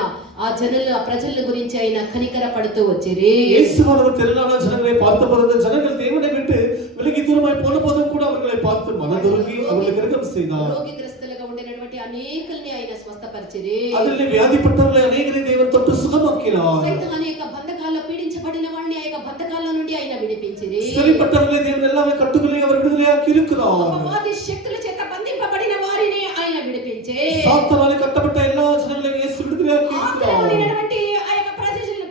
ఆ జనులు ఆ ప్రజల గురించి ఆయన కనికర పడుతూ వచ్చిరి. இயேசுவானவர் திரளான ஜனங்களை பார்த்த பொழுது ஜனங்கள் தேவனை விட்டு விலகி தூரமாய் போன போதும் கூட அவர்களை பார்த்து மனதுருகி அவர்களுக்கு இரக்கம் செய்தார். రోగిగ్రస్తులుగా ఉండినటువంటి అనేకుల్ని ఆయన స్వస్థపరిచిరి. அதில் வியாதிப்பட்டவர்களை அநேகரை தேவன் தொட்டு சுகமாக்கினார். సైతాను యొక్క బంధకాల్లో పీడించబడిన వారిని ఆ యొక్క బంధకాల నుండి ఆయన విడిపించిరి. சிறைப்பட்டவர்களை தேவன் எல்லாமே கட்டுகளை அவர் விடுதலையாக்கி இருக்கிறார். అపవాది శక్తుల చేత బంధింపబడిన వారిని ఆయన విడిపించి சாத்தானாலே கட்டப்பட்ட எல்லா ஜனங்களையும் இயேசு விடுதலையாக்கி இருக்கிறார். ఆకలిగొనినటువంటి ఆ యొక్క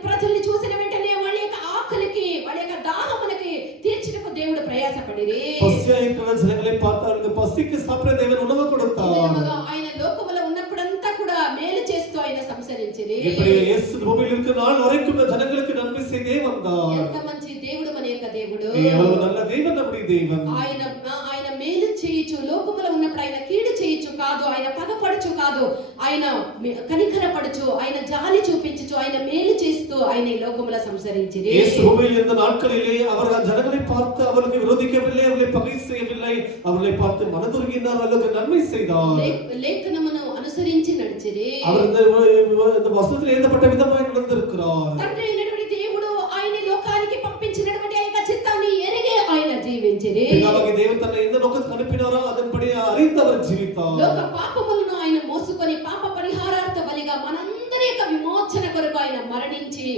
ప్రజల్ని చూసిన వెంటనే వాళ్ళ యొక్క ఆకలికి వాళ్ళ యొక్క దాహమునకి తీర్చుటకు దేవుడు ప్రయాసపడిరి. பசியாய் இருக்கிற ஜனங்களை பார்த்தார்கள், பசிக்கு சாப்பிட தேவன் உணவு கொடுத்தார். విధముగా ఆయన లోకములో ఉన్నప్పుడంతా కూడా మేలు చేస్తూ ఆయన సంసరించిరి. இப்படி இயேசு பூமியில் இருக்கிற நாள் வரைக்கும் ஜனங்களுக்கு நன்மை செய்தே வந்தார். ఎంత మంచి దేవుడు మన యొక్క దేవుడు. எவ்வளவு நல்ல தேவன் நம்முடைய தேவன். ఆయన ఆయన మేలు చేయొచ్చు, లోకములో ఉన్నప్పుడు ఆయన కీడు చేయొచ్చు కాదు, ఆయన పగపడచ్చు కాదు, ఆయన కనికరపడచ్చు, ఆయన జాలి చూపించచ్చు, ఆయన మేలు చేస్తూ ఆయన ఈ లోకములో సంసరించిరి. இயேசு பூமியில் இருந்த நாட்களிலே அவர் ஜனங்களை பார்த்து அவர்களுக்கு விரோதிக்கவில்லை, அவர்களை பகை செய்யவில்லை, அவர்களை பார்த்து மனதுருகினார், அவர்களுக்கு நன்மை செய்தார். లేఖనమును అనుసరించి నడిచిరి. அவர் இந்த வசனத்தில் எழுதப்பட்ட விதமாய் நடந்திருக்கிறார். తండ్రి అయినటువంటి దేవుడు ఆయన లోకానికి పంపించినటువంటి ఆ యొక్క చిత్తాన్ని ఎరిగి ఆయన జీవించిరి. பிதாவாகிய தேவன் தன்னை எந்த நோக்கத்துக்கு அனுப்பினாரோ அதன்படி அறிந்து அவர் ஜீவித்தார். లోక పాపములను ఆయన మోసుకొని పాప పరిహారార్థ బలిగా మనందరి యొక్క విమోచన కొరకు ఆయన మరణించి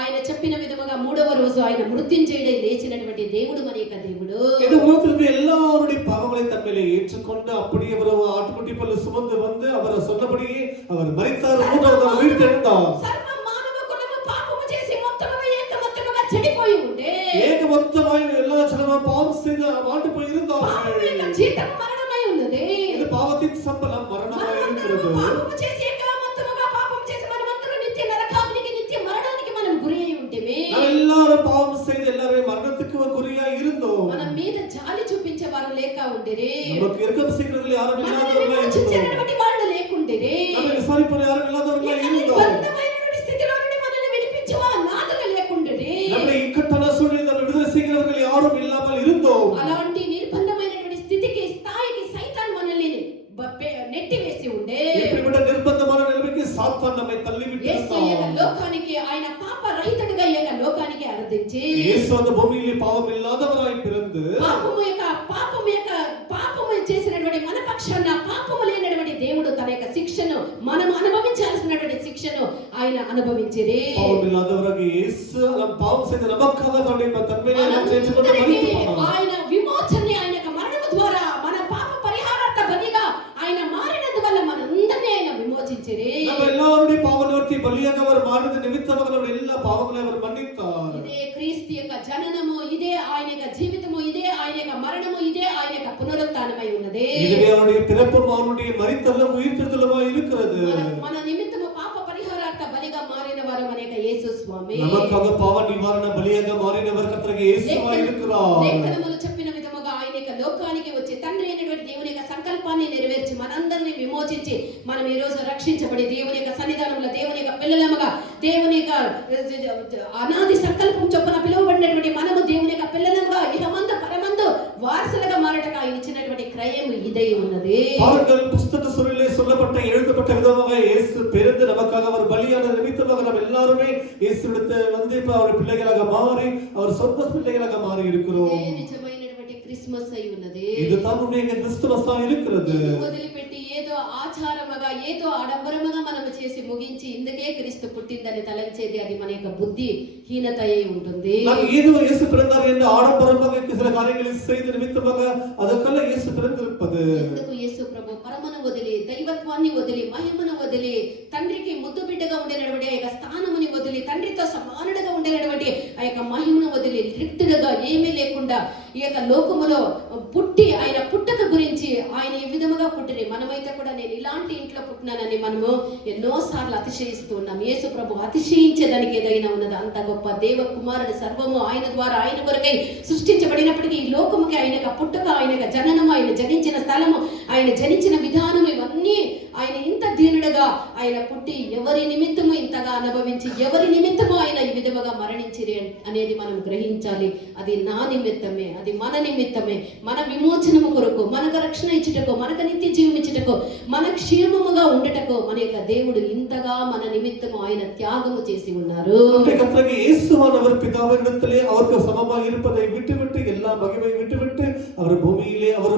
ఆయన చెప్పిన విధముగా మూడవ రోజు ఆయన మృత్యుంజయుడై లేచినటువంటి దేవుడు మన యొక్క దేవుడు. இந்த உலகத்தில் இருக்க எல்லாருடைய பாவங்களை தன்மையிலே ஏற்றுக்கொண்டு அப்படியே அவர் ஆட்டுக்குட்டி போல சுமந்து வந்து அவர் சொன்னபடியே அவர் மரித்தார், மூன்றாவது நாள் உயிர்த்தெழுந்தார். సర్వ మానవ కులము పాపము చేసి మొత్తముగా ఏకమొత్తముగా చెడిపోయి ఉండే, ஏகமொத்தமாய் எல்லா ஜனமும் பாவம் செய்து மாண்டு போய் పాపము యొక్క இருந்தார்கள். జీతము మరణమై ఉన్నది. இது பாவத்தின் சம்பளம் மரணமாய் இருக்கிறது. పాపము చేసి ఏకమొత్తముగా పాపము చేసి మనమందరూ నిత్య నరకాగ్నికి నిత్య మరణానికి మనం గురి అయి ఉంటేమే. நாம் எல்லாரும் பாவம் செய்து எல்லாரும் மரணத்துக்கு குறியாய் இருந்தோம். మన మీద జాలి చూపించేవారు లేక ఉండిరి. நமக்கு இரக்கம் செய்கிறவர்கள் யாரும் మనల్ని இல்லாதவர்களாய் இருந்தோம். విమోచించేటువంటి వాళ్ళు లేకుండిరి. நம்மை விசாரிப்பவர் யாரும் இல்லாதவர்களாய் இருந்தோம். నిర్బంధమైనటువంటి స్థితిలో నుండి మనల్ని విడిపించేవారు నాదులు లేకుండిరి. நம்மை இக்கட்டான சூழ்நிலையில் விடுதலை செய்கிறவர்கள் யாரும் இல்லாமல் இருந்தோம். అలాంటి నిర్బంధమైనటువంటి స్థితికి స్థాయికి సైతాన్ మనల్ని నెట్టివేసి ఉండే. இப்படிப்பட்ட நிர்பந்தமான நிலைமைக்கு சாத்தான் நம்மை தள்ளிவிட்டு యేసు ఈ యొక్క లోకానికి ఆయన పాప రహితుడిగా ఈ యొక్క లోకానికి అర్థించి இயேசு அந்த பூமியிலே பாவம் இல்லாதவராய் பிறந்து పాపము చేసినటువంటి మన పక్షాన పాపము లేనటువంటి దేవుడు తన యొక్క శిక్షను మనం అనుభవించాల్సినటువంటి శిక్షను ఆయన అనుభవించిరి. பாவம் இல்லாதவராக இயேசு நம் பாவம் செய்த நமக்காக தன்னுடைய தன்மையை ஏற்றுக்கொண்டு மரித்தார். ఆయన విమోచనని ఆయన యొక్క మరణము ద్వారా మన పాప పరిహారార్థ బలిగా ఆయన మారినందువల్ల మనందరినీ ఆయన విమోచించిరి. நம்ம எல்லாருடைய பாவ நிவர்த்தி பலியாக அவர் மாறினது நிமித்தமாக நம்முடைய எல்லா பாவங்களையும் அவர் மன்னித்தார். ఇదే క్రీస్తు యొక్క జననము, ఇదే ఆయన యొక్క జీవితము, ఇదే ఆయన యొక్క మరణము, ఇదే ఆయన యొక్క పునరుత్థానమై ఉన్నది. இதுவே அவருடைய பிறப்பும் அவருடைய மரித்தலும் உயிர்த்தெழுதலுமாய் இருக்கிறது. మన నిమిత్తము పాప పరిహారార్థ బలిగా మారిన వారు మన యొక్క యేసు స్వామి. நமக்காக பாவ நிவாரண பலியாக மாறினவர் கர்த்தராகிய இயேசுவாய் இருக்கிறார். లేఖనములు చెప్పిన విధముగా ఆయన యొక్క లోకానికి వచ్చి తండ్రి అయినటువంటి దేవుని యొక్క సంకల్పాన్ని నెరవేర్చి మనందరినీ విమోచించి మనం ఈ రోజు రక్షించబడి దేవుని యొక్క సన్నిధానంలో దేవుని యొక్క పిల్లలముగా దేవుని యొక్క అనాది సంకల్పం చొప్పున పిలువబడినటువంటి మనము దేవుని యొక్క పిల్లలముగా ఇహమందు పరమందు వారసులుగా మారటకు ఆయన ఇచ్చినటువంటి క్రయం ఇదై ఉన్నది. பாருங்கள், புஸ்தக சொல்லிலே சொல்லப்பட்ட எழுதப்பட்ட விதமாக இயேசு பிறந்து நமக்காக அவர் பலியான நிமித்தமாக நாம் எல்லாருமே இயேசுவிடத்தை வந்து இப்ப அவர் பிள்ளைகளாக மாறி அவர் சொந்த பிள்ளைகளாக மாறி இருக்கிறோம். ఇదే నిజమైనటువంటి క్రిస్మస్ అయి ఉన్నది. இதுதான் உண்மையாக கிறிஸ்துமஸா இருக்கிறது. ఇది వదిలిపెట్టి ఏదో ఆచారముగా ఏదో ఆడంబరముగా మనం చేసి ముగించి ఇందుకే క్రీస్తు పుట్టిందని తలంచేది అది మన యొక్క బుద్ధి హీనత అయి ఉంటుంది. நாம் ஏதோ இயேசு பிறந்தார் என்று ஆடம்பரமாக சில காரியங்களை செய்த நிமித்தமாக அதற்கெல்லாம் இயேசு பிறந்திருப்பது. ఎందుకు యేసు ప్రభు పరమను వదిలి దైవత్వాన్ని వదిలి మహిమను వదిలి తండ్రికి ముద్దు బిడ్డగా ఉండేటువంటి ఆ యొక్క స్థానముని వదిలి తండ్రితో సమానుడుగా ఉండేటువంటి ఆ యొక్క మహిమను వదిలి రిక్తుడుగా ఏమీ లేకుండా ఈ యొక్క లోకములో పుట్టి ఆయన పుట్టక గురించి ఆయన ఈ విధముగా పుట్టిన మనమైతే కూడా నేను ఇలాంటి ఇంట్లో పుట్టినానని మనము ఎన్నోసార్లు అతిశయిస్తూ ఉన్నాం. యేసు ప్రభు అతిశయించేదానికి ఏదైనా ఉన్నది. అంత గొప్ప దేవ కుమారుడు సర్వము ఆయన ద్వారా ఆయన కొరకై సృష్టించబడినప్పటికీ ఈ లోకముకి ఆయన యొక్క పుట్టుక, ఆయన యొక్క జననము, ఆయన జనించిన స్థలము, ఆయన జనించిన విధానం ఇవన్నీ ఆయన ఇంత దీనుడుగా ఆయన పుట్టి ఎవరి నిమిత్తము ఇంతగా అనుభవించి ఎవరి నిమిత్తము ఆయన ఈ విధముగా శిలువగా మరణించిరి అనేది మనం గ్రహించాలి. అది నా నిమిత్తమే, అది మన నిమిత్తమే, మన విమోచనము కొరకు, మనకు రక్షణ ఇచ్చుటకు, మనకు నిత్య జీవం ఇచ్చుటకు, మన క్షేమముగా ఉండుటకు మన యొక్క దేవుడు ఇంతగా మన నిమిత్తము ఆయన త్యాగము చేసి ఉన్నారు. கர்த்தராகிய இயேசுவானவர் பிதாவினிடத்திலே அவருக்கு சமமாக இருப்பதை விட்டுவிட்டு எல்லா மகிமை விட்டுவிட்டு அவர் பூமியிலே அவர்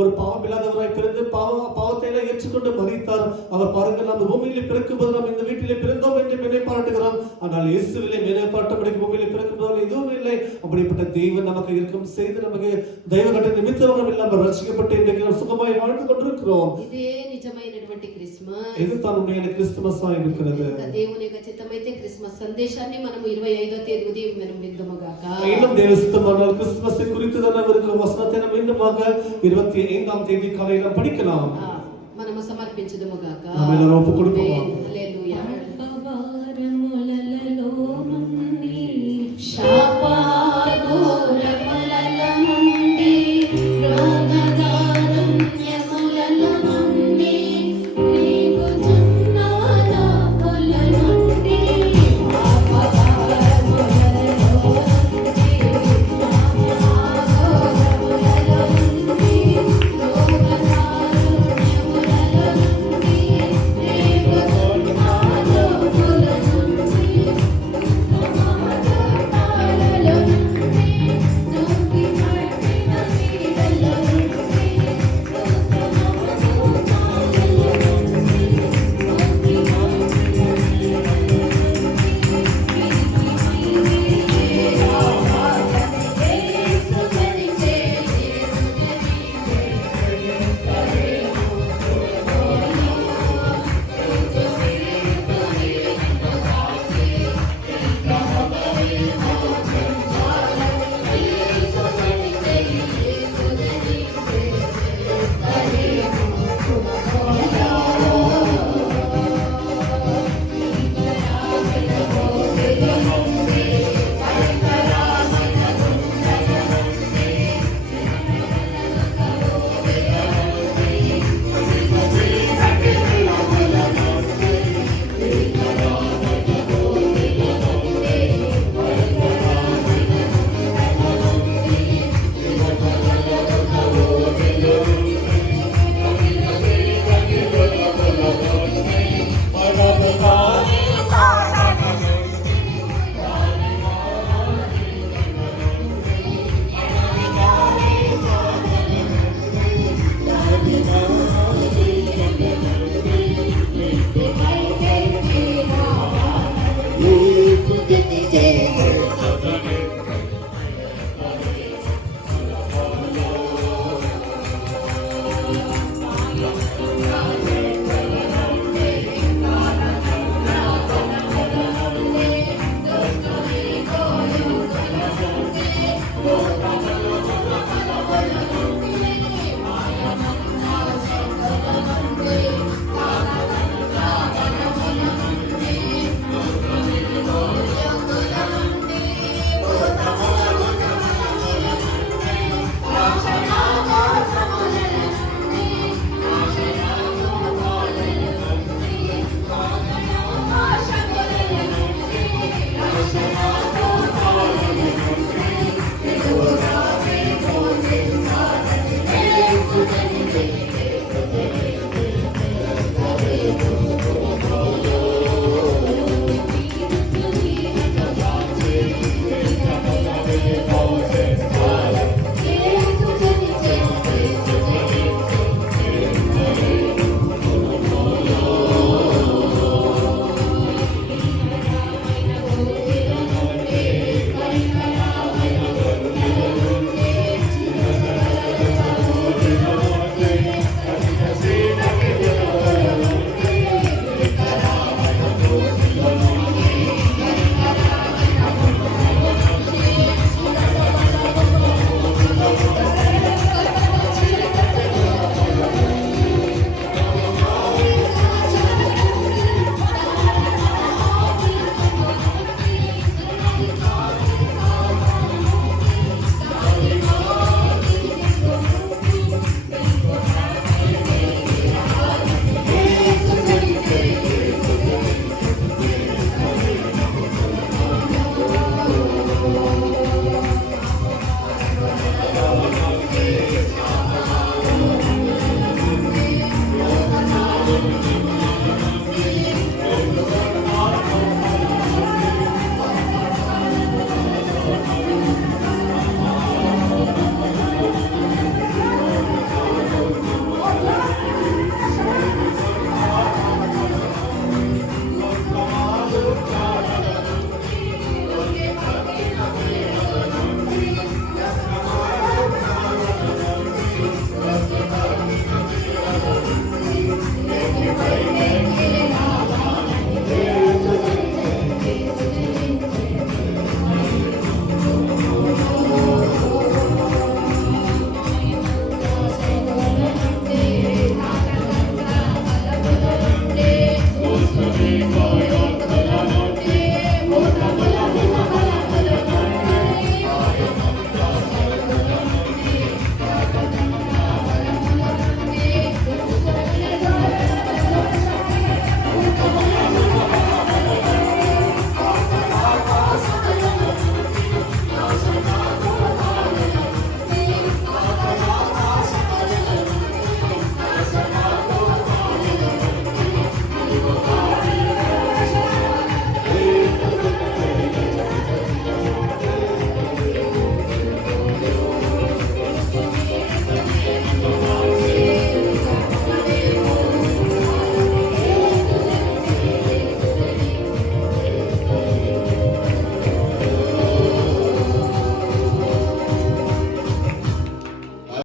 ஒரு பாவம் இல்லாதவராய் பிறந்து பாவத்தை எல்லாம் ஏற்றுக்கொண்டு மரித்தார். அவர் பாருங்கள், நம்ம பூமியிலே பிறக்கும்போது நாம் இந்த வீட்டிலே பிறந்தோம் என்று மேன்மை பாராட்டுகிறோம். ஆனால் இயேசுவிலே மேன்மை பாராட்டபடி பூமியிலே பிறக்கும்போது எதுவும் இல்லை. அப்படிப்பட்ட தெய்வம் நமக்கு இருக்கும் செய்து நமக்கு தெய்வ கட்ட நிமித்தம் இல்லாமல் ரட்சிக்கப்பட்டு இன்றைக்கு நாம் சுகமாய் வாழ்ந்து கொண்டிருக்கிறோம். ఇదే నిజమైనటువంటి క్రిస్మస్. இது தான் உண்மையான கிறிஸ்துமஸ் இருக்கிறது. దేవుని యొక్క చిత్తమైతే క్రిస్మస్ సందేశాన్ని మనం 25వ తేదీ ఉదయం మనం విందుము గాక. இன்னும் தேவ சித்தமானால் கிறிஸ்துமஸை குறித்துதான இருக்கிற வசனத்தை நாம் மீண்டுமாக 25ஆம் தேதி காலையில் படிக்கலாம். మనము సమర్పించుదుము గాక. நாம் எல்லாரும் ஒப்புக் கொடுப்போம்.